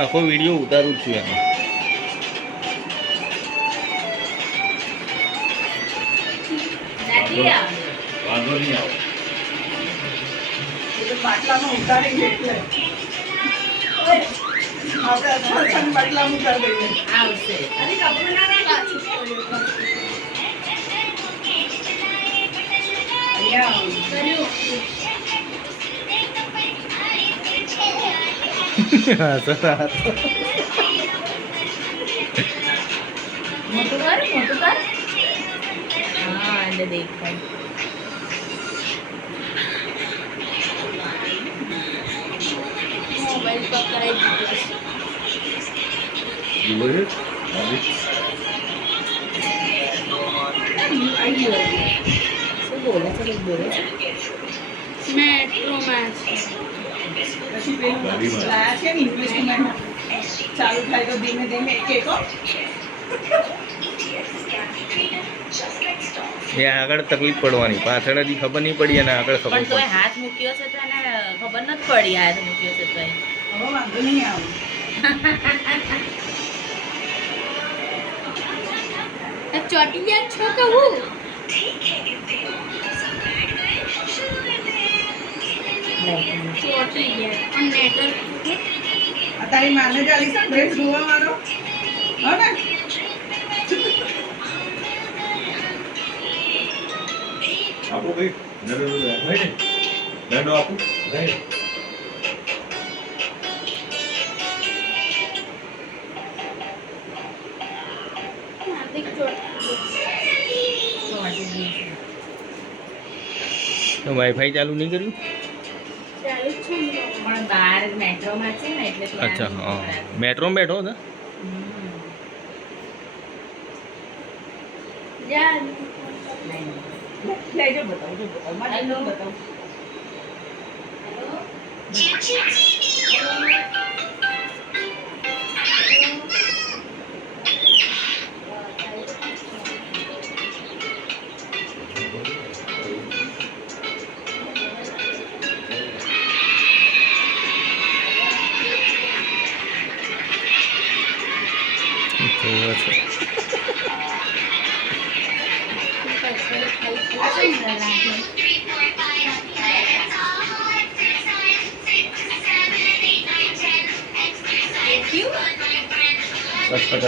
આખો વિડીયો ઉતારું છું એમાં. વાંધો નહીં આવે. બાટલામાં ઉતારી એટલે આપણે બાટલામાં ઉતારી દઈએ આવશે. અરે કપડું ના રાખ પાછું મોટું કર. હા એટલે દેખાય. મોબાઈલ પકડાઈ દીધો. જુઓ છે? શું બોલે છે? બોલે છે મેટ્રોમાં છે. પછી પેલું લાયા છે ને ઇન્વેસ્ટમેન્ટ ચાલુ થાય તો ધીમે ધીમે એક એક એ આગળ તકલીફ પડવાની, પાછળ હજી ખબર નહીં પડી અને આગળ ખબર પણ તોય પડી. હાથ મૂક્યો છે તો એને ખબર નથી પડી. હાથ મૂક્યો છે તોય હવે વાંધો નહીં આવે ચોટી ગયા છો કહું. ચોટી ગયા અને નેટવર્ક આ તારી માને ચાલી છે ડ્રેસ ધોવા મારો હો ને આપો કઈ દંડો આપો. તો વાઈફાઈ ચાલુ નહીં કર્યું? પણ બહાર મેટ્રોમાં છે ને એટલે ત્યાં અચ્છા, હા. મેટ્રોમાં બેઠો હતો? લેજો બતાવો મારે બતાવો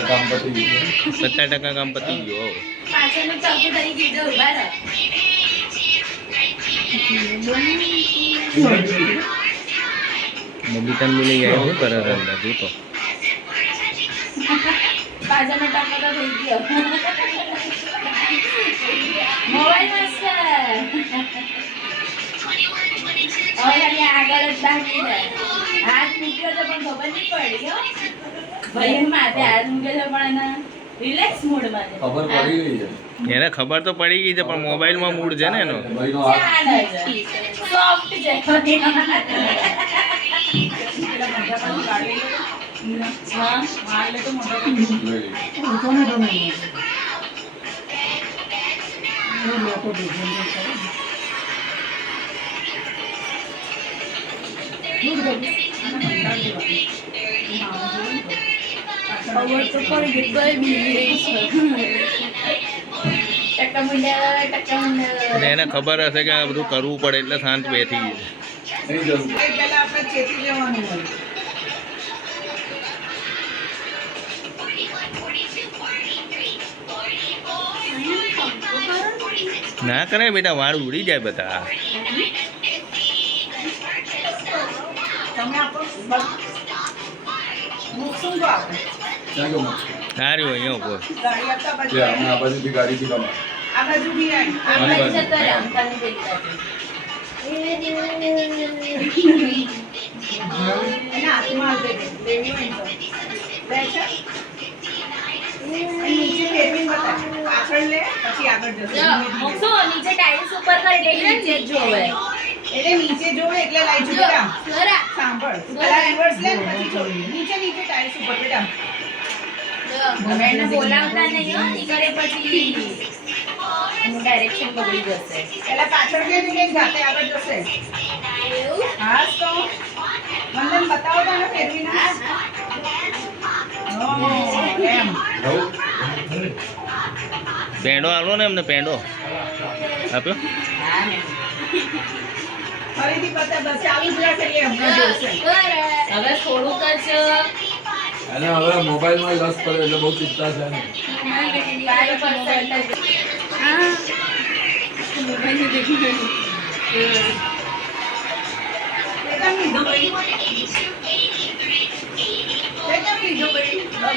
કામ પતી ગયું. 50% કામ પતી ગયું. પાછળનું ચાકુ ધરી દીધો. ઉભા રહો. બબીતાને બોલી જાય શું કરે છે અંદર જોતો. પાછળનો ટાંકો તો થઈ ગયો. મોબાઈલ મસ્ત. હવે ખાલી આગળ જ બાકી છે. હાથ મૂક્યો છે પણ ખબર નહીં પડી હો. ભાઈ માથે હાથ મૂક્યો છે પણ એને રિલેક્સ મોડમાં છે. ખબર પડી ગઈ છે. એને ખબર તો પડી ગઈ છે પણ મોબાઈલમાં મૂડ છે ને એનો. ભાઈનો હાથ ચાલે છે. સોફ્ટ છે. હા મારે તો મોટો લઈ લે. ખબર તો પડી ગઈ કઈ બીજી રહી છે. ટકમુંડા. અને એને ખબર હશે કે આ બધું કરવું પડે એટલે શાંત બેઠી ગઈ છે. એની જરૂર. એ પહેલા આપણે ચેતી લેવાનું હોય ના કરે બેટા, વાળ ઉડી જાય બધા. તમે આપો મૂકશું તો આપણે ક્યાં ગયો? સારું અહીંયા ઉભો. ગાડી આપતા કે પછી આપણે આ બાજુથી ગાડીથી કામ. આ બાજુ બી આવી આ બાજુ જતો રહે. અંકલની પેલી બાજુ. એને હાથમાં દે લેવી હોય તો લે છે નીચે ફેરવીને બતા પાછળ લે પછી આગળ જશે જો, મોક્ષો નીચે ટાઇલ્સ ઉપર કરી દે. નીચે જ જોવે. એટલે નીચે જોવે એટલે લાઈ છું બેટા સાંભળ તું પહેલા રિવર્સ લે ને પછી છોડ નીચે નીચે ટાઈલ્સ ઉપર બેટા હવે એને બોલાવતા નહીં હો ઈ કરે પછી એનું ડાયરેક્શન બગડી જશે પહેલા પાછળ કે ને જાતે આગળ જશે હા તો વંદન બતાવો તો એને ફેરવીને એમ પેંડો આલો ને એમને પેંડો આપ્યો હા ને ફરીથી બતા ચાલુ જ રાખીએ હમણાં જોશે હવે થોડુંક જ અને હવે મોબાઈલમાં લસ પડે એટલે બહુ ચિંતા છે ને 5%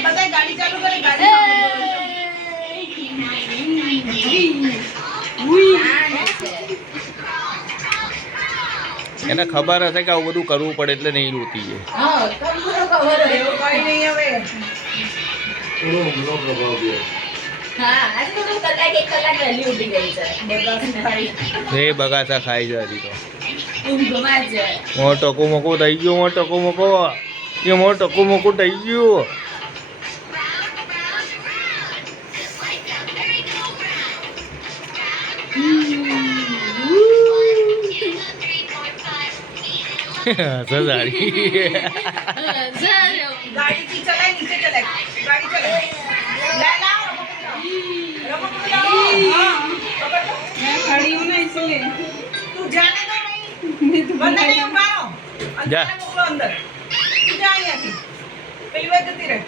બધા ગાડી ચાલુ કરે ગાડી એને ખબર હશે કે આવું બધું કરવું પડે એટલે નહીં રોતી છે હા કમ્પ્યુટર કવર એવું કઈ નહીં હવે થોડો હુમલો પ્રભાવ ગયો હા આજ તો કલાક 1 કલાક વહેલી ઉઠી ગઈ છે એ બગાસા ખાઈ છે હજી તો ઊંઘમાં જ મોટો કુમકો થઈ ગયો મોટો કુમકો એ મોટો કુમકો થઈ ગયો સજાડી गाड़ी की चलाए नीचे चलाए गाड़ी चलाए ला ला रमो हाँ मैं खड़ी हूँ ना इसलिए तू जाने दो नहीं बंदा नहीं मारो जा। अंदर मोकलो अंदर तू जा यहाँ थी पहली बार जती रहे